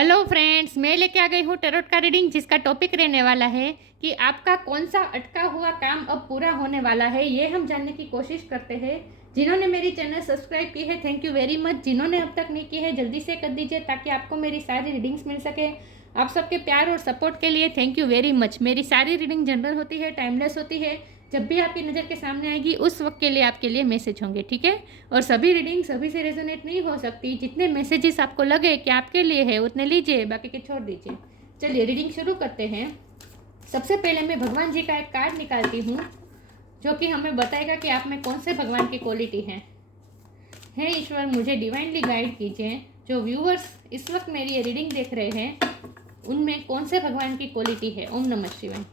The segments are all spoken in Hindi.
हेलो फ्रेंड्स, मैं लेके आ गई हूँ टैरोट का रीडिंग, जिसका टॉपिक रहने वाला है कि आपका कौन सा अटका हुआ काम अब पूरा होने वाला है। ये हम जानने की कोशिश करते हैं। जिन्होंने मेरी चैनल सब्सक्राइब की है, थैंक यू वेरी मच। जिन्होंने अब तक नहीं की है, जल्दी से कर दीजिए ताकि आपको मेरी सारी रीडिंग्स मिल सके। आप सबके प्यार और सपोर्ट के लिए थैंक यू वेरी मच। मेरी सारी रीडिंग जनरल होती है, टाइमलेस होती है। जब भी आपकी नज़र के सामने आएगी उस वक्त के लिए आपके लिए मैसेज होंगे, ठीक है। और सभी रीडिंग सभी से रेजोनेट नहीं हो सकती। जितने मैसेजेस आपको लगे कि आपके लिए है उतने लीजिए, बाकी के छोड़ दीजिए। चलिए रीडिंग शुरू करते हैं। सबसे पहले मैं भगवान जी का एक कार्ड निकालती हूँ जो कि हमें बताएगा कि आप में कौन से भगवान की क्वालिटी है। हे ईश्वर, मुझे डिवाइनली गाइड कीजिए। जो व्यूअर्स इस वक्त मेरी ये रीडिंग देख रहे हैं उनमें कौन से भगवान की क्वालिटी है। ओम नमः शिवाय।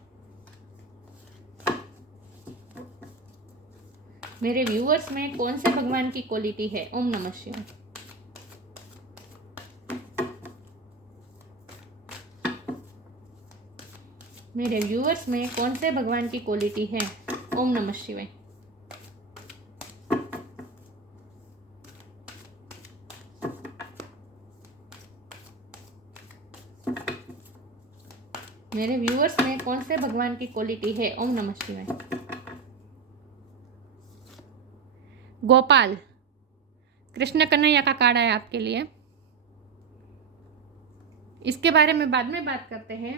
मेरे व्यूअर्स में कौन से भगवान की क्वालिटी है। ओम नमः शिवाय। मेरे व्यूअर्स में कौन से भगवान की क्वालिटी है। ओम नमः शिवाय। मेरे व्यूअर्स में कौन से भगवान की क्वालिटी है। ओम नमः शिवाय। गोपाल कृष्ण कन्हैया का कार्ड है आपके लिए। इसके बारे में बाद में बात करते हैं।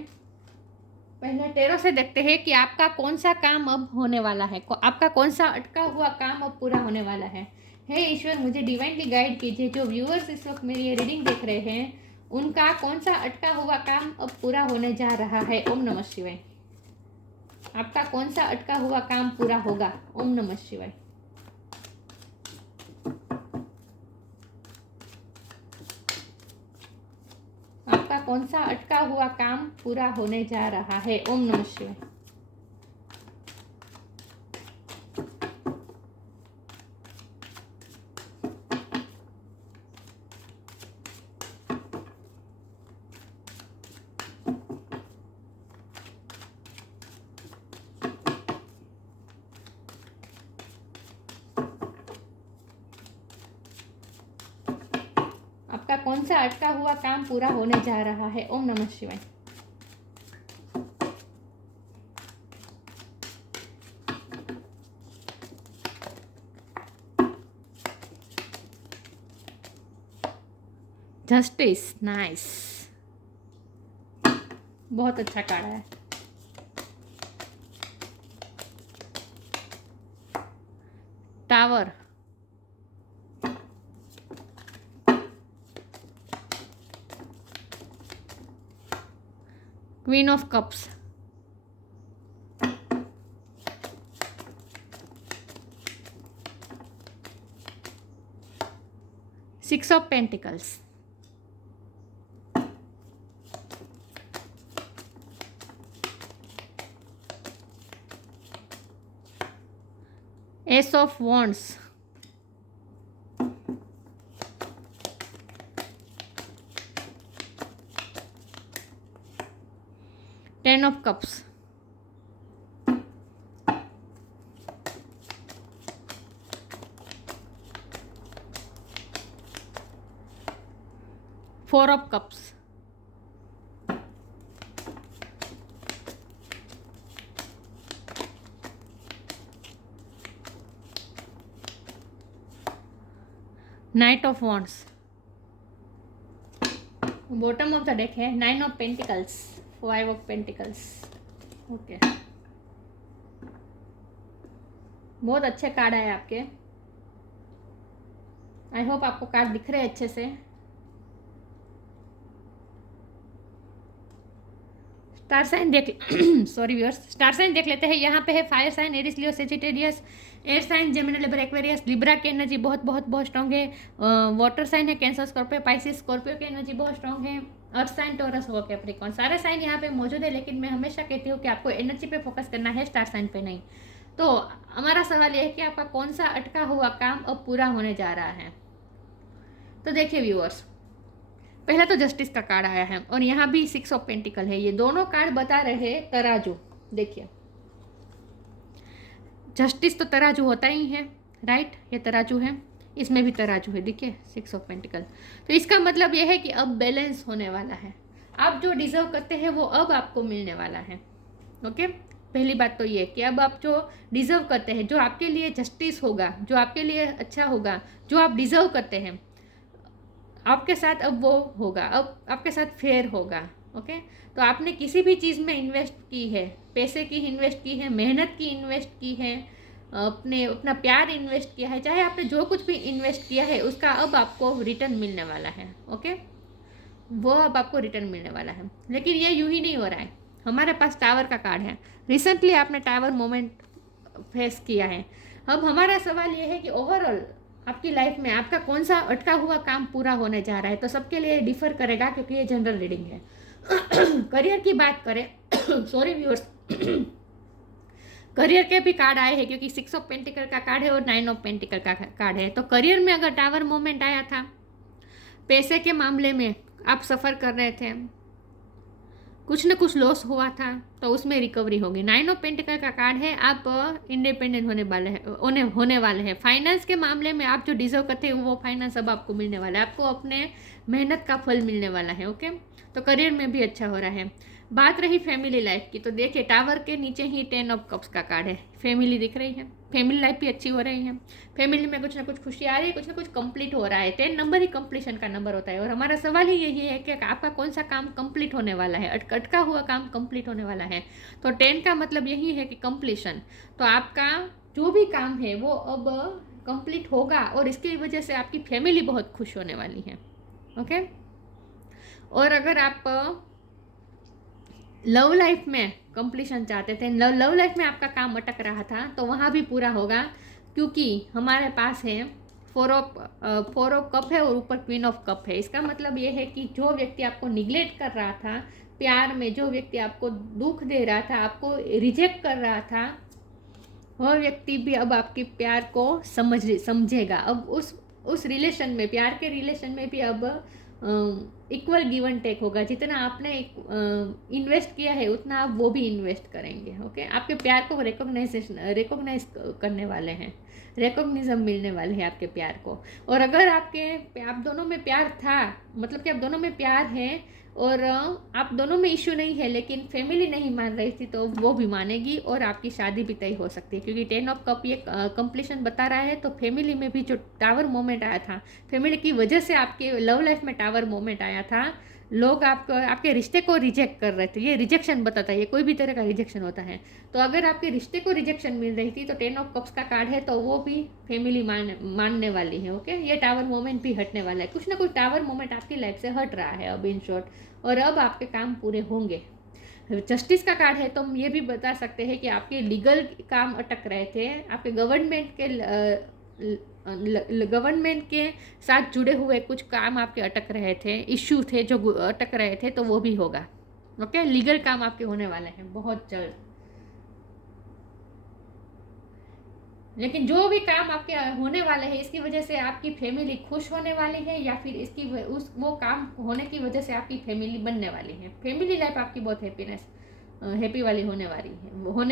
पहले टैरो से देखते हैं कि आपका कौन सा काम अब होने वाला है। आपका कौन सा अटका हुआ काम अब पूरा होने वाला है। हे ईश्वर, मुझे डिवाइनली गाइड कीजिए। जो व्यूअर्स इस वक्त मेरी ये रीडिंग देख रहे हैं उनका कौन सा अटका हुआ काम अब पूरा होने जा रहा है। ओम नमः शिवाय। आपका कौन सा अटका हुआ काम पूरा होगा। ओम नमः शिवाय। आपका कौन सा अटका हुआ काम पूरा होने जा रहा है। ओम नमः शिवाय। आपका कौन सा अटका हुआ काम पूरा होने जा रहा है। ओम नमः शिवाय। जस्टिस, नाइस, बहुत अच्छा कार्ड है। Tower, queen of cups, six of pentacles, ace of wands, ten of cups, four of cups, knight of wands. Bottom of the deck है nine of pentacles, five of pentacles. Okay, बहुत अच्छे कार्ड है आपके। आई होप आपको कार्ड दिख रहे हैं अच्छे से। स्टार साइन देख सॉरी व्यूअर्स, स्टार साइन देख लेते हैं। यहाँ पे है fire sign, Aries, Leo, Sagittarius. Air sign Gemini, Libra, Aquarius. Libra की एनर्जी बहुत बहुत बहुत स्ट्रॉन्ग है। वाटर साइन है कैंसर, स्कॉर्पियो, पाइसिस। स्कॉर्पियो की एनर्जी बहुत स्ट्रॉन्ग है। अर्थ साइन, टॉरस, हो कैप्रिकॉर्न। सारे साइन यहाँ पे मौजूद है, लेकिन मैं हमेशा कहती हूँ कि आपको एनर्जी पे फोकस करना है, स्टार साइन पे नहीं। तो हमारा सवाल यह है कि आपका कौन सा अटका हुआ काम अब पूरा होने जा रहा है। तो देखिए व्यूअर्स, पहला तो जस्टिस का कार्ड आया है और यहाँ भी सिक्स ऑफ पेंटिकल है। ये दोनों कार्ड बता रहे हैं तराजू। देखिए, जस्टिस तो तराजू होता ही है, राइट, ये तराजू है। इसमें भी तराजू है, देखिए 6 ऑफ पेंटिकल। तो इसका मतलब ये है कि अब बैलेंस होने वाला है, आप जो डिजर्व करते हैं वो अब आपको मिलने वाला है। ओके, पहली बात तो ये कि अब आप जो डिजर्व करते हैं, जो आपके लिए जस्टिस होगा, जो आपके लिए अच्छा होगा, जो आप डिजर्व करते हैं, आपके साथ अब वो होगा, अब आपके साथ फेयर होगा। ओके, तो आपने किसी भी चीज़ में इन्वेस्ट की है, पैसे की इन्वेस्ट की है, मेहनत की इन्वेस्ट की है, अपना प्यार इन्वेस्ट किया है, चाहे आपने जो कुछ भी इन्वेस्ट किया है उसका अब आपको रिटर्न मिलने वाला है। ओके, वो अब आपको रिटर्न मिलने वाला है। लेकिन ये यूं ही नहीं हो रहा है, हमारे पास टावर का कार्ड है, रिसेंटली आपने टावर मोमेंट फेस किया है। अब हमारा सवाल ये है कि ओवरऑल आपकी लाइफ में आपका कौन सा अटका हुआ काम पूरा होने जा रहा है। तो सबके लिए डिफर करेगा क्योंकि ये जनरल रीडिंग है। करियर की बात करें, सॉरी व्यूअर्स, करियर के भी कार्ड आए हैं क्योंकि 6 ऑफ पेंटिकल का कार्ड है और 9 ऑफ पेंटिकल का कार्ड है। तो करियर में अगर टावर मोमेंट आया था, पैसे के मामले में आप सफ़र कर रहे थे, कुछ न कुछ लॉस हुआ था, तो उसमें रिकवरी होगी। 9 ऑफ पेंटिकल का कार्ड है, आप इंडिपेंडेंट होने वाले हैं। फाइनेंस के मामले में आप जो डिजर्व करते हैं वो फाइनेंस अब आपको मिलने वाला है, आपको अपने मेहनत का फल मिलने वाला है। ओके, तो करियर में भी अच्छा हो रहा है। बात रही फैमिली लाइफ की, तो देखिए टावर के नीचे ही 10 ऑफ कप्स का कार्ड है, फैमिली दिख रही है, फैमिली लाइफ भी अच्छी हो रही है, फैमिली में कुछ ना कुछ खुशी आ रही है, कुछ ना कुछ कंप्लीट हो रहा है। 10 नंबर ही कंप्लीशन का नंबर होता है और हमारा सवाल ही यही है कि आपका कौन सा काम कंप्लीट होने वाला है, अटका हुआ काम कंप्लीट होने वाला है। तो 10 का मतलब यही है कि कंप्लीशन। तो आपका जो भी काम है वो अब कंप्लीट होगा और इसकी वजह से आपकी फैमिली बहुत खुश होने वाली है। ओके, और अगर आप लव लाइफ में कंप्लीशन चाहते थे, लव लाइफ में आपका काम अटक रहा था, तो वहाँ भी पूरा होगा क्योंकि हमारे पास है 4 ऑफ कप है और ऊपर क्वीन ऑफ कप है। इसका मतलब ये है कि जो व्यक्ति आपको निगलेक्ट कर रहा था प्यार में, जो व्यक्ति आपको दुख दे रहा था, आपको रिजेक्ट कर रहा था, वह व्यक्ति भी अब आपके प्यार को समझेगा। अब उस रिलेशन में, प्यार के रिलेशन में भी अब इक्वल गिव एंड टेक होगा। जितना आपने इन्वेस्ट किया है उतना आप वो भी इन्वेस्ट करेंगे। ओके, आपके प्यार को रिकॉग्नाइज करने वाले हैं, रिकॉग्निज्म मिलने वाले हैं आपके प्यार को। और अगर आप दोनों में प्यार था, मतलब कि आप दोनों में प्यार है और आप दोनों में इश्यू नहीं है, लेकिन फैमिली नहीं मान रही थी, तो वो भी मानेगी और आपकी शादी भी तय हो सकती है। क्योंकि 10 ऑफ कप ये कंप्लीशन बता रहा है। तो फैमिली में भी जो टावर मोमेंट आया था, फैमिली की वजह से आपके लव लाइफ में टावर मोमेंट आया था, लोग आपके रिश्ते को रिजेक्ट कर रहे थे। ये रिजेक्शन बताता है, ये कोई भी तरह का रिजेक्शन होता है। तो अगर आपके रिश्ते को रिजेक्शन मिल रही थी तो 10 ऑफ कप्स का कार्ड है, तो वो भी फैमिली मानने वाली है। ओके, ये टावर मोमेंट भी हटने वाला है, कुछ ना कुछ टावर मोमेंट आपकी लाइफ से हट रहा है अब इन शॉर्ट, और अब आपके काम पूरे होंगे। जस्टिस का कार्ड है, तो हम ये भी बता सकते हैं कि आपके लीगल काम अटक रहे थे, आपके गवर्नमेंट के साथ जुड़े हुए कुछ काम आपके अटक रहे थे, इश्यू थे जो अटक रहे थे, तो वो भी होगा। ओके, लीगल काम आपके होने वाले हैं बहुत जल्द। लेकिन जो भी काम आपके होने वाले हैं, इसकी वजह से आपकी फैमिली खुश होने वाली है, या फिर वो काम होने की वजह से आपकी फैमिली बनने वाली है। फैमिली लाइफ आपकी बहुत हैप्पी वाली होने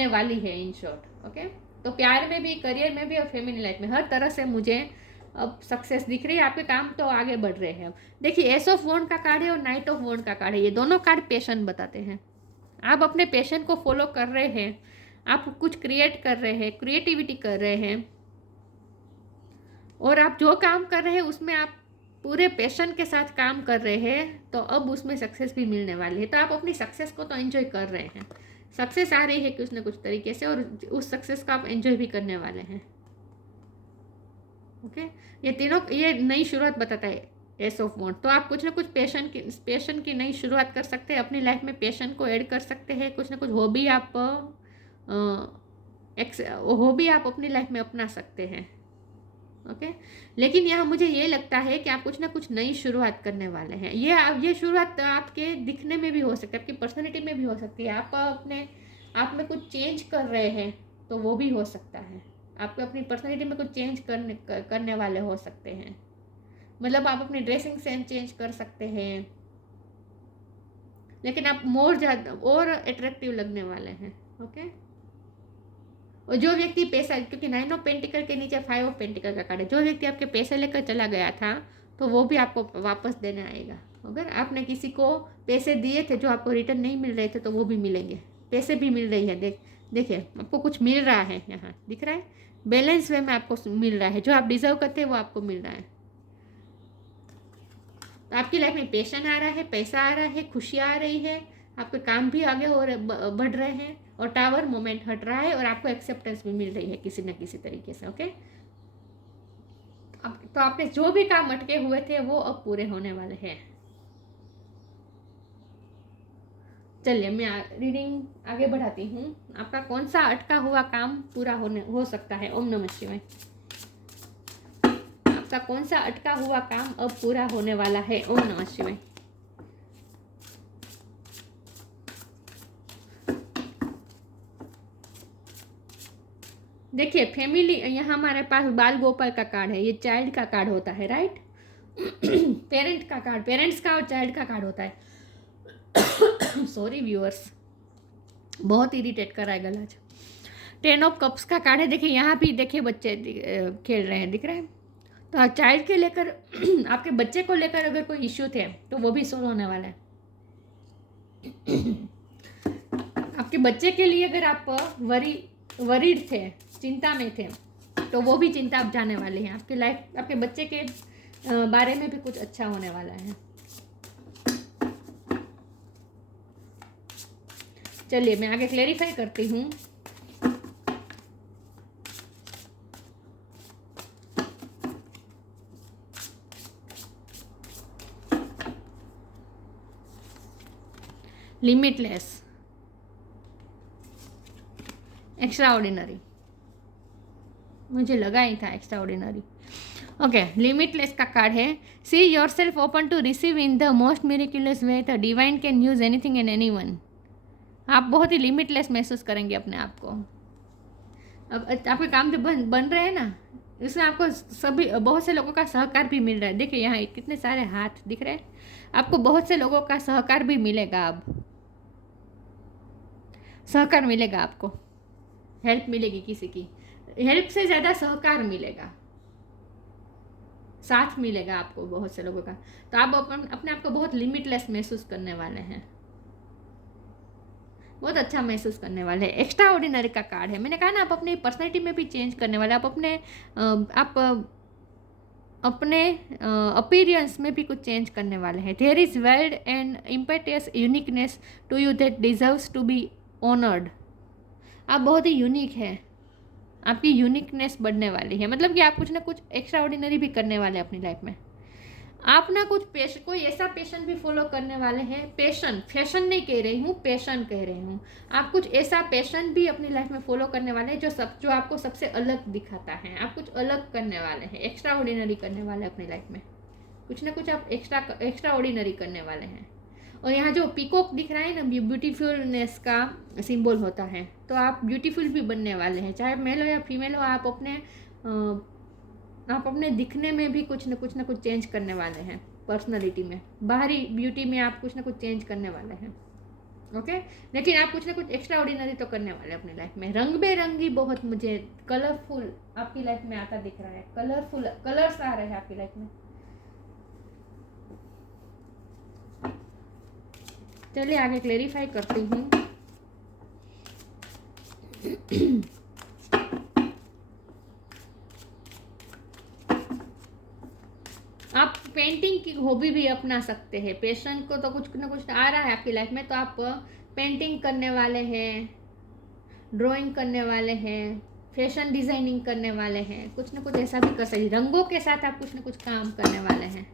वाली है इन शॉर्ट। ओके, तो प्यार में भी, करियर में भी और फैमिली लाइफ में हर तरह से मुझे अब सक्सेस दिख रही है। आपके काम तो आगे बढ़ रहे हैं। देखिए एस ऑफ वॉन्ड का कार्ड है और नाइट ऑफ वॉन्ड का कार्ड है, ये दोनों कार्ड पैशन बताते हैं। आप अपने पैशन को फॉलो कर रहे हैं, आप कुछ क्रिएट कर रहे हैं, क्रिएटिविटी कर रहे हैं, और आप जो काम कर रहे हैं उसमें आप पूरे पैशन के साथ काम कर रहे हैं, तो अब उसमें सक्सेस भी मिलने वाली है। तो आप अपनी सक्सेस को तो एंजॉय कर रहे हैं, सक्सेस आ रही है कुछ ना कुछ तरीके से, और उस सक्सेस को आप एंजॉय भी करने वाले हैं। ओके, ये नई शुरुआत बताता है एस ऑफ वॉन्ड। तो आप कुछ ना कुछ पैशन की नई शुरुआत कर सकते हैं, अपनी लाइफ में पैशन को ऐड कर सकते हैं, कुछ ना कुछ हॉबी आप अपनी लाइफ में अपना सकते हैं। ओके, लेकिन यहाँ मुझे ये लगता है कि आप कुछ ना कुछ नई शुरुआत करने वाले हैं। ये शुरुआत आपके दिखने में भी हो सकती है, आपकी पर्सनैलिटी में भी हो सकती है, आप में कुछ चेंज कर रहे हैं तो वो भी हो सकता है। आप अपनी पर्सनैलिटी में कुछ चेंज करने वाले हो सकते हैं, मतलब आप अपनी ड्रेसिंग सेंस चेंज कर सकते हैं, लेकिन आप और अट्रैक्टिव लगने वाले हैं। ओके, और जो व्यक्ति पैसा, क्योंकि 9 ऑफ पेंटिकल के नीचे 5 ऑफ पेंटिकल का कार्ड है, जो व्यक्ति आपके पैसे लेकर चला गया था तो वो भी आपको वापस देने आएगा। अगर आपने किसी को पैसे दिए थे जो आपको रिटर्न नहीं मिल रहे थे तो वो भी मिलेंगे, पैसे भी मिल रही है। देखिए आपको कुछ मिल रहा है, यहाँ दिख रहा है, बैलेंस वे में आपको मिल रहा है, जो आप डिजर्व करते हैं वो आपको मिल रहा है। तो आपकी लाइफ में पैशन आ रहा है, पैसा आ रहा है, खुशियाँ आ रही है, आपके काम भी आगे हो रहे, बढ़ रहे हैं, और टावर मोमेंट हट रहा है, और आपको एक्सेप्टेंस भी मिल रही है किसी न किसी तरीके से। ओके, तो आपके जो भी काम अटके हुए थे वो अब पूरे होने वाले हैं। चलिए मैं रीडिंग आगे बढ़ाती हूँ। आपका कौन सा अटका हुआ काम पूरा हो सकता है? ओम नमः शिवाय। आपका कौन सा अटका हुआ काम अब पूरा होने वाला है? ओम नमः शिवाय। देखिए फैमिली, यहाँ हमारे पास बाल गोपाल का कार्ड है, ये चाइल्ड का कार्ड होता है, राइट। पेरेंट का कार्ड, पेरेंट्स का और चाइल्ड का कार्ड होता है। सॉरी व्यूअर्स, बहुत इरिटेट कर रहा है गला। 10 ऑफ कप्स का कार्ड है। देखिए यहाँ भी देखिए बच्चे खेल रहे हैं, दिख रहे हैं। तो चाइल्ड के लेकर आपके बच्चे को लेकर अगर कोई इश्यू थे तो वो भी सोल्व होने वाला है। आपके बच्चे के लिए अगर आप वरीड थे, चिंता में थे, तो वो भी चिंता अब जाने वाली है। आपकी लाइफ, आपके बच्चे के बारे में भी कुछ अच्छा होने वाला है। चलिए मैं आगे क्लेरिफाई करती हूँ। लिमिटलेस, एक्स्ट्रा ऑर्डिनरी, मुझे लगा ही था एक्स्ट्रा ऑर्डिनरी। ओके, लिमिटलेस का कार्ड है। See yourself open to receive in the most miraculous way, the divine can use anything and anyone. आप बहुत ही लिमिटलेस महसूस करेंगे अपने आप को। अब आपके काम जो बन रहे हैं ना, इसमें आपको सभी बहुत से लोगों का सहकार भी मिल रहा है। देखिए यहाँ कितने सारे हाथ दिख रहे हैं, आपको बहुत से लोगों का सहकार भी मिलेगा। अब सहकार मिलेगा, आपको हेल्प मिलेगी, किसी की हेल्प से ज़्यादा सहकार मिलेगा, साथ मिलेगा आपको बहुत से लोगों का। तो आप अपने आप को बहुत लिमिटलेस महसूस करने वाले हैं, बहुत अच्छा महसूस करने वाले हैं। एक्स्ट्रा ऑर्डिनरी का कार्ड है। मैंने कहा ना, आप अपनी पर्सनैलिटी में भी चेंज करने वाले, आप अपने अपीयरेंस में भी कुछ चेंज करने वाले हैं। There is wild and impetuous uniqueness to you that deserves to be honoured. आप बहुत ही यूनिक हैं, आपकी यूनिकनेस बढ़ने वाली है। मतलब कि आप कुछ ना कुछ एक्स्ट्रा ऑर्डिनरी भी करने वाले हैं अपनी लाइफ में। आप ना कोई ऐसा पैशन भी फॉलो करने वाले हैं। पैशन, फैशन नहीं कह रही हूँ, पैशन कह रही हूँ। आप कुछ ऐसा पैशन भी अपनी लाइफ में फॉलो करने वाले हैं जो आपको सबसे अलग दिखाता है। आप कुछ अलग करने वाले हैं, एक्स्ट्रा ऑर्डिनरी करने वाले हैं अपनी लाइफ में। कुछ ना कुछ आप एक्स्ट्रा ऑर्डिनरी करने वाले हैं। और यहाँ जो पीकॉक दिख रहा है ना, ब्यूटीफुलनेस का सिंबल होता है, तो आप ब्यूटीफुल भी बनने वाले हैं। चाहे मेल हो या फीमेल हो, आप अपने दिखने में भी कुछ ना कुछ चेंज करने वाले हैं। पर्सनालिटी में, बाहरी ब्यूटी में आप कुछ ना कुछ चेंज करने वाले हैं। ओके, लेकिन आप कुछ ना कुछ एक्स्ट्रा ऑर्डिनरी तो करने वाले हैं अपनी लाइफ में। रंग बेरंगी, बहुत मुझे कलरफुल आपकी लाइफ में आता दिख रहा है। कलरफुल कलर्स आ रहे हैं आपकी लाइफ में। चलिए आगे क्लेरिफाई करती हूँ। आप पेंटिंग की हॉबी भी अपना सकते हैं। पैशन को तो कुछ ना कुछ आ रहा है आपकी लाइफ में, तो आप पेंटिंग करने वाले हैं, ड्राइंग करने वाले हैं, फैशन डिज़ाइनिंग करने वाले हैं, कुछ ना कुछ ऐसा भी कर सकते। रंगों के साथ आप कुछ ना कुछ काम करने वाले हैं।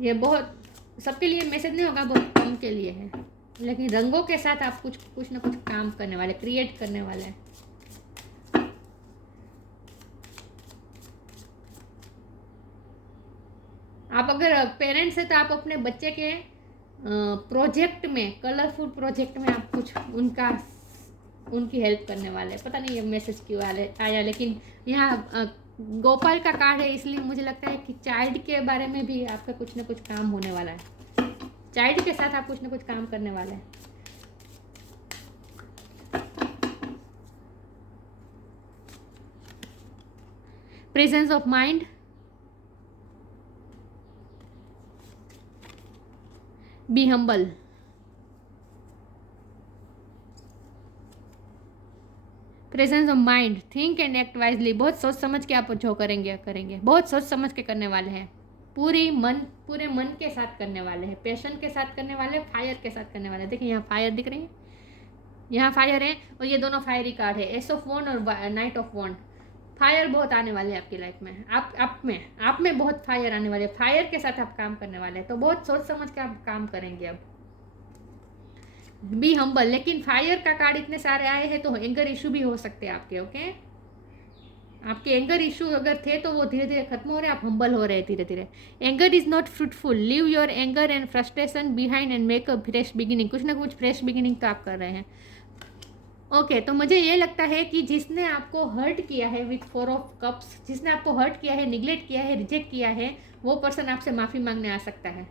ये बहुत सबके लिए मैसेज नहीं होगा, बहुत कम के लिए है, लेकिन रंगों के साथ आप कुछ ना कुछ काम करने वाले, क्रिएट करने वाले हैं। आप अगर पेरेंट्स हैं तो आप अपने बच्चे के प्रोजेक्ट में, कलरफुल प्रोजेक्ट में आप कुछ उनकी हेल्प करने वाले। पता नहीं ये मैसेज क्यों आया, लेकिन यहाँ गोपाल का कार्ड है, इसलिए मुझे लगता है कि चाइल्ड के बारे में भी आपका कुछ ना कुछ काम होने वाला है। चाइल्ड के साथ आप कुछ ना कुछ काम करने वाले हैं। Presence of mind, be humble, presence of mind, think and act wisely, बहुत सोच समझ के आप जो करेंगे बहुत सोच समझ के करने वाले हैं, पूरे मन के साथ करने वाले हैं, पैशन के साथ करने वाले हैं, फायर के साथ करने वाले हैं। देखिए यहाँ फायर दिख रही है, यहाँ फायर है और ये दोनों फायरी कार्ड है, एस ऑफ वॉन्ड और नाइट ऑफ वॉन्ड। फायर बहुत आने वाले हैं आपकी लाइफ में, आप में बहुत फायर आने वाले हैं, फायर के साथ आप काम करने वाले हैं, तो बहुत सोच समझ के आप काम करेंगे। अब बी हम्बल, लेकिन फायर का कार्ड इतने सारे आए हैं तो एंगर इशू भी हो सकते हैं आपके। ओके, आपके एंगर इशू अगर थे तो वो धीरे धीरे खत्म हो रहे हैं, आप हम्बल हो रहे हैं धीरे धीरे। Anger is not fruitful, leave your anger and frustration behind and make a fresh beginning. कुछ ना कुछ फ्रेश बिगिनिंग तो आप कर रहे हैं। ओके, तो मुझे ये लगता है कि जिसने आपको हर्ट किया है विथ 4 ऑफ कप्स, जिसने आपको हर्ट किया है, निगलेक्ट किया है, रिजेक्ट किया है, वो पर्सन आपसे माफ़ी मांगने आ सकता है,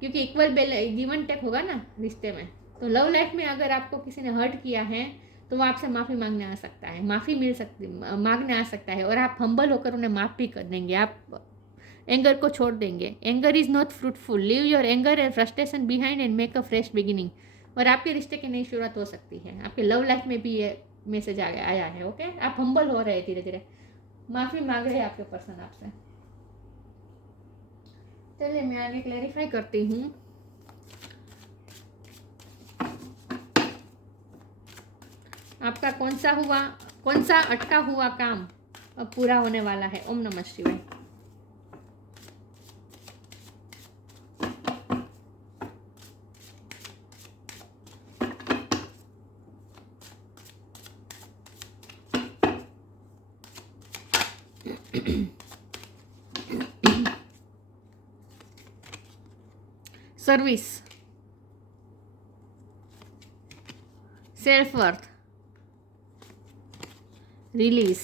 क्योंकि इक्वल गिवन टेक होगा ना रिश्ते में। तो लव लाइफ में अगर आपको किसी ने हर्ट किया है तो वो आपसे माफ़ी मांगने आ सकता है, माफ़ी मांगने आ सकता है, और आप हम्बल होकर उन्हें माफ़ भी कर देंगे, आप एंगर को छोड़ देंगे। Anger is not fruitful, leave your anger and frustration behind and make a fresh beginning. और आपके रिश्ते की नई शुरुआत हो सकती है, आपके लव लाइफ में भी ये मैसेज आया है। ओके, आप हम्बल हो रहे हैं धीरे धीरे, माफ़ी मांग रहे हैं आपके पर्सन आपसे। चलिए मैं आगे क्लैरिफाई करती हूँ। आपका कौन सा अटका हुआ काम अब पूरा होने वाला है। ओम नमः शिवाय। Service, self worth, release.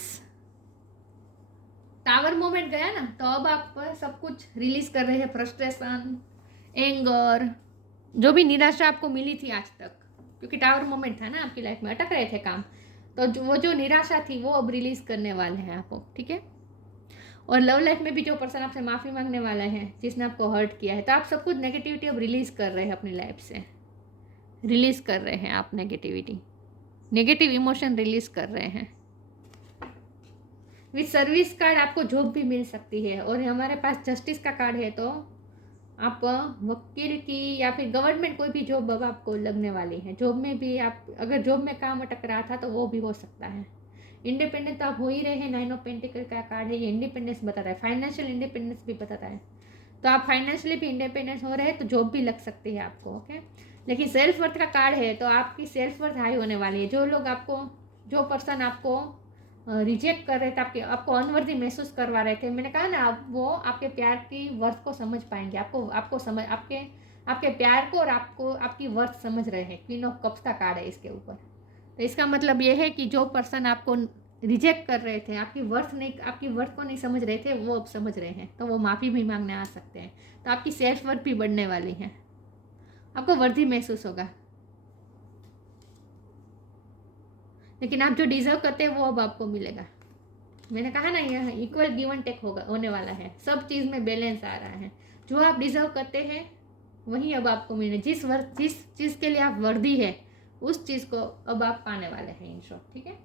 Tower moment गया ना, तो अब आप सब कुछ रिलीज कर रहे हैं, फ्रस्ट्रेशन, एंगर, जो भी निराशा आपको मिली थी आज तक, क्योंकि टावर मोमेंट था ना आपकी लाइफ में, अटक रहे थे काम, तो वो जो निराशा थी वो अब रिलीज करने वाले हैं आपको। ठीक है, और लव लाइफ में भी जो पर्सन आपसे माफ़ी मांगने वाला है, जिसने आपको हर्ट किया है, तो आप सब कुछ नेगेटिविटी अब रिलीज कर रहे हैं अपनी लाइफ से, रिलीज कर रहे हैं आप नेगेटिव इमोशन रिलीज कर रहे हैं। विथ सर्विस कार्ड आपको जॉब भी मिल सकती है, और हमारे पास जस्टिस का कार्ड है, तो आप वकील की या फिर गवर्नमेंट कोई भी जॉब अब आपको लगने वाली है। जॉब में भी आप अगर जॉब में काम अटक रहा था तो वो भी हो सकता है। इंडिपेंडेंट तो आप हो ही रहे हैं, 9 ऑफ पेंटिकल का कार्ड है, ये इंडिपेंडेंस बताता है, फाइनेंशियल इंडिपेंडेंस भी बताता है, तो आप फाइनेंशियली भी इंडिपेंडेंस हो रहे हैं, तो जॉब भी लग सकती है आपको। ओके, लेकिन सेल्फ वर्थ का कार्ड है, तो आपकी सेल्फ वर्थ हाई होने वाली है। जो पर्सन आपको रिजेक्ट कर रहे थे, आपको अनवर्दी महसूस करवा रहे थे, मैंने कहा ना, वो आपके प्यार की वर्थ को समझ पाएंगे, आपके प्यार को और आपकी वर्थ समझ रहे हैं। क्वीन ऑफ कप्स का कार्ड है इसके ऊपर, तो इसका मतलब ये है कि जो पर्सन आपको रिजेक्ट कर रहे थे, आपकी वर्थ को नहीं समझ रहे थे, वो अब समझ रहे हैं, तो वो माफ़ी भी मांगने आ सकते हैं। तो आपकी सेल्फ वर्थ भी बढ़ने वाली है, आपको वर्दी महसूस होगा, लेकिन आप जो डिजर्व करते हैं वो अब आपको मिलेगा। मैंने कहा ना, यह इक्वल गिवन टेक होने वाला है, सब चीज़ में बैलेंस आ रहा है। जो आप डिजर्व करते हैं वही अब आपको मिले, जिस चीज़ के लिए आप वर्दी है उस चीज़ को अब आप पाने वाले हैं, इन शॉर्ट। ठीक है,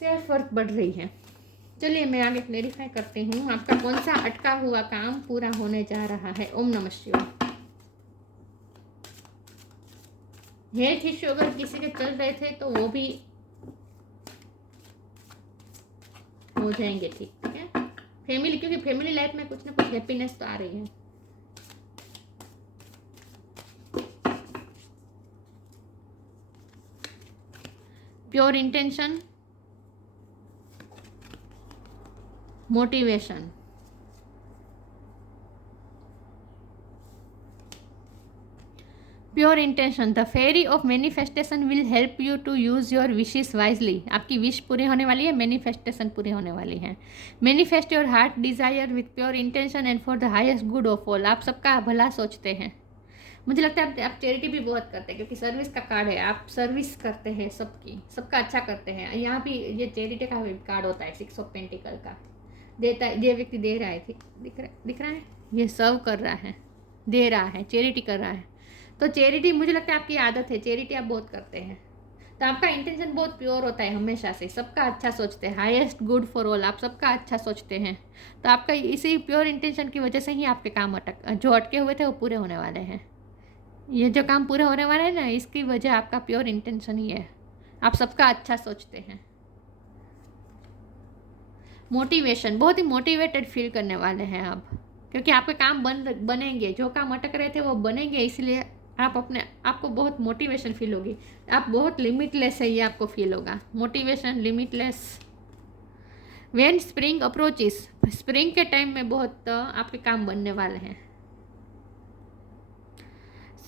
सेल्फ वर्थ बढ़ रही है। चलिए मैं आगे क्लेरिफाई करती हूँ, आपका कौन सा अटका हुआ काम पूरा होने जा रहा है। ओम नमः शिवाय। हेल्थ इश्यू अगर किसी के चल रहे थे तो वो भी हो जाएंगे ठीक। ठीक है, क्योंकि फैमिली लाइफ में कुछ ना कुछ हैप्पीनेस तो आ रही है। Pure intention, motivation, pure intention. The fairy of manifestation will help you to use your wishes wisely. आपकी विश पूरी होने वाली है, मैनिफेस्टेशन पूरी होने वाली है। Manifest your heart desire with pure intention and for the highest good of all. आप सबका भला सोचते हैं, मुझे लगता है आप चैरिटी भी बहुत करते हैं, क्योंकि सर्विस का कार्ड है, आप सर्विस करते हैं सबकी, सबका अच्छा करते हैं। यहाँ भी ये चैरिटी का कार्ड होता है, 6 ऑफ पेंटिकल का देता है, ये व्यक्ति दे रहा है, दिख रहा है, ये सर्व कर रहा है, दे रहा है, चैरिटी कर रहा है। तो चैरिटी मुझे लगता है आपकी आदत है, चैरिटी आप बहुत करते हैं, तो आपका इंटेंशन बहुत प्योर होता है, हमेशा से सबका अच्छा सोचते हैं, हाईएस्ट गुड फॉर ऑल, आप सबका अच्छा सोचते हैं। तो आपका इसी प्योर इंटेंशन की वजह से ही आपके काम जो अटके हुए थे वो पूरे होने वाले हैं। ये जो काम पूरे होने वाले हैं ना, इसकी वजह आपका प्योर इंटेंशन ही है, आप सबका अच्छा सोचते हैं। मोटिवेशन, बहुत ही मोटिवेटेड फील करने वाले हैं आप, क्योंकि आपके काम बनेंगे, जो काम अटक रहे थे वो बनेंगे, इसलिए आप आपको बहुत मोटिवेशन फील होगी, आप बहुत लिमिटलेस है, ये आपको फील होगा, motivation, limitless. When spring approaches, spring के टाइम में बहुत आपके काम बनने वाले हैं।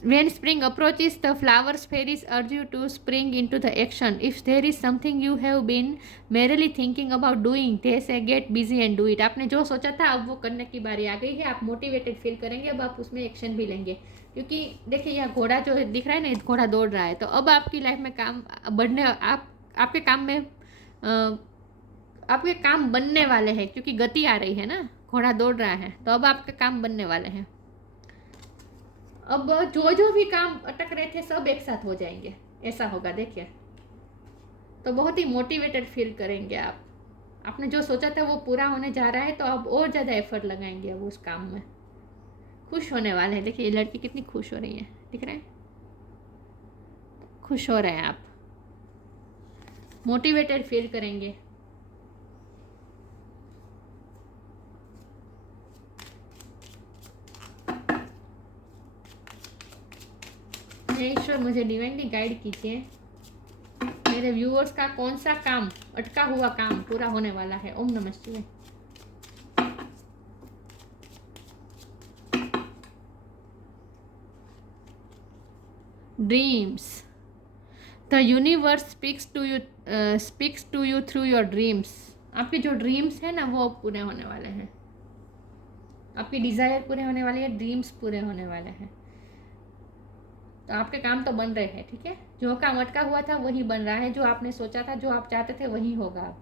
When spring approaches, the flowers fairies urge you to spring into the action. If there is something you have been merely thinking about doing, they say get busy and do it. आपने जो सोचा था अब वो करने की बारी आ गई है, आप मोटिवेटेड फील करेंगे, अब आप उसमें एक्शन भी लेंगे। क्योंकि देखिए यह घोड़ा जो दिख रहा है ना, घोड़ा दौड़ रहा है, तो अब आपकी लाइफ में काम बढ़ने, आपके काम में आपके काम बनने वाले हैं, क्योंकि गति आ रही है ना, घोड़ा दौड़ रहा है, तो अब आपके काम बनने वाले हैं। अब जो भी काम अटक रहे थे सब एक साथ हो जाएंगे, ऐसा होगा, देखिए। तो बहुत ही मोटिवेटेड फील करेंगे आप, आपने जो सोचा था वो पूरा होने जा रहा है, तो आप और ज़्यादा एफर्ट लगाएंगे अब उस काम में, खुश होने वाले हैं। देखिए ये लड़की कितनी खुश हो रही है, दिख रहे हैं, खुश हो रहे हैं आप, मोटिवेटेड फील करेंगे। ईश्वर मुझे डिवाइनली गाइड कीजिए, मेरे व्यूअर्स का कौन सा काम, अटका हुआ काम पूरा होने वाला है। ओम नमः शिवाय। Dreams, the universe speaks to you through your dreams. आपके जो ड्रीम्स है ना वो पूरे होने वाले हैं, आपकी डिजायर पूरे होने वाली है, ड्रीम्स पूरे होने वाले हैं, तो आपके काम तो बन रहे हैं, ठीक है। जो काम अटका हुआ था वही बन रहा है, जो आपने सोचा था, जो आप चाहते थे वही होगा।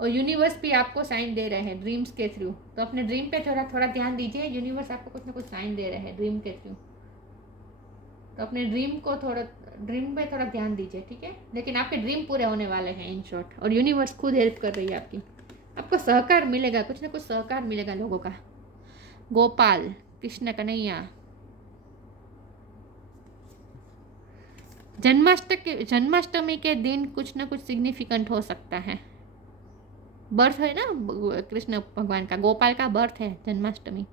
और यूनिवर्स भी आपको साइन दे रहे हैं ड्रीम्स के थ्रू, तो अपने ड्रीम पे थोड़ा थोड़ा ध्यान दीजिए, यूनिवर्स आपको कुछ ना कुछ साइन दे रहे हैं ड्रीम के थ्रू, तो अपने ड्रीम पे थोड़ा ध्यान दीजिए, ठीक है। लेकिन आपके ड्रीम पूरे होने वाले हैं इन शॉर्ट, और यूनिवर्स खुद हेल्प कर रही है आपकी, आपको सहकार मिलेगा, कुछ ना कुछ सहकार मिलेगा लोगों का। गोपाल कृष्ण कन्हैया। जन्माष्टमी के दिन कुछ ना कुछ सिग्निफिकेंट हो सकता है, बर्थ है ना कृष्ण भगवान का, गोपाल का बर्थ है जन्माष्टमी,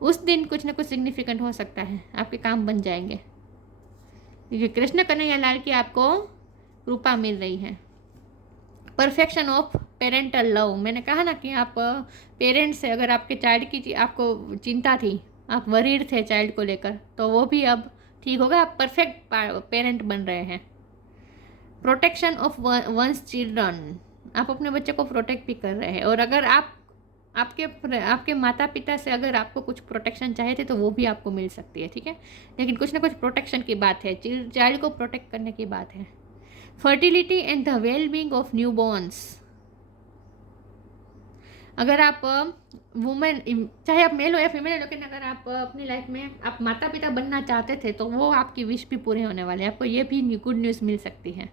उस दिन कुछ ना कुछ सिग्निफिकेंट हो सकता है, आपके काम बन जाएंगे, क्योंकि कृष्ण कन्हैया लाल की आपको कृपा मिल रही है। परफेक्शन ऑफ पेरेंटल लव, मैंने कहा ना कि आप पेरेंट्स से, अगर आपके चाइल्ड की आपको चिंता थी, आप वरीड थे चाइल्ड को लेकर, तो वो भी अब ठीक होगा, आप परफेक्ट पेरेंट बन रहे हैं। प्रोटेक्शन ऑफ वंस चिल्ड्रन, आप अपने बच्चे को प्रोटेक्ट भी कर रहे हैं, और अगर आपके माता पिता से अगर आपको कुछ प्रोटेक्शन चाहिए थे तो वो भी आपको मिल सकती है, ठीक है। लेकिन कुछ ना कुछ प्रोटेक्शन की बात है, चाइल्ड को प्रोटेक्ट करने की बात है। Fertility and the well being of new borns, अगर आप वुमेन, चाहे आप मेल हो या फीमेल हो, लेकिन अगर आप अपनी लाइफ में आप माता पिता बनना चाहते थे तो वो आपकी विश भी पूरे होने वाले हैं, आपको ये भी गुड न्यूज़ मिल सकती है।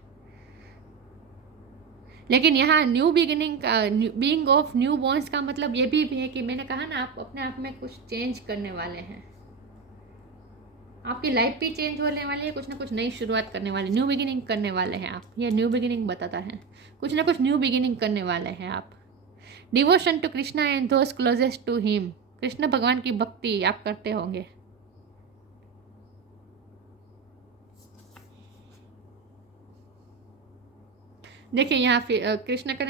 लेकिन यहाँ न्यू बिगिनिंग का, बीइंग ऑफ न्यू बॉर्न्स का मतलब ये भी है कि मैंने कहा ना, आप अपने आप में कुछ चेंज करने वाले हैं, आपकी लाइफ भी चेंज होने वाली है, कुछ ना कुछ नई शुरुआत करने वाले, न्यू बिगिनिंग करने वाले हैं आप, ये न्यू बिगिनिंग बताता है, कुछ ना कुछ न्यू बिगिनिंग करने वाले हैं आप। Devotion to Krishna and those closest to him, Krishna भगवान की भक्ति आप करते होंगे। देखिए यहाँ कृष्ण का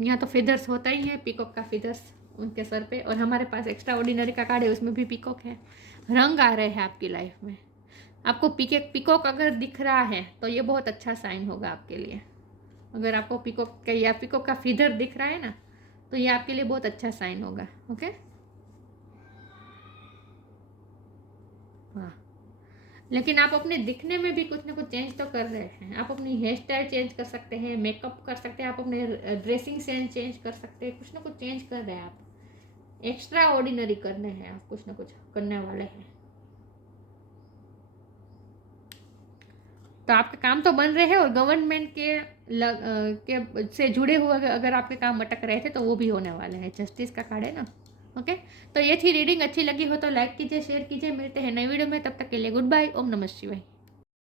यहाँ तो फिदर्स होता ही है, पीकॉक का फिदर्स उनके सर पे, और हमारे पास एक्स्ट्रा ऑर्डिनरी का कार्ड है, उसमें भी पीकॉक है। रंग आ रहे हैं आपकी लाइफ में, आपको पीकॉक अगर दिख रहा है तो ये बहुत अच्छा साइन होगा आपके लिए। अगर आपको पीकॉक का या पीकॉक का फिदर दिख रहा है ना, तो ये आपके लिए बहुत अच्छा साइन होगा। ओके, हाँ, लेकिन आप अपने दिखने में भी कुछ ना कुछ चेंज तो कर रहे हैं। आप अपनी हेयर स्टाइल चेंज कर सकते हैं, मेकअप कर सकते हैं, आप अपने ड्रेसिंग सेंस चेंज कर सकते हैं, कुछ ना कुछ चेंज कर रहे हैं आप। एक्स्ट्रा ऑर्डिनरी करने हैं, आप कुछ ना कुछ करने वाले हैं। तो आपके काम तो बन रहे हैं, और गवर्नमेंट के से जुड़े हुए अगर आपके काम अटक रहे थे तो वो भी होने वाले हैं। जस्टिस का कार्ड है ना। ओके, तो ये थी रीडिंग। अच्छी लगी हो तो लाइक कीजिए, शेयर कीजिए। मिलते हैं नई वीडियो में, तब तक के लिए गुड बाय। ओम नमः शिवाय।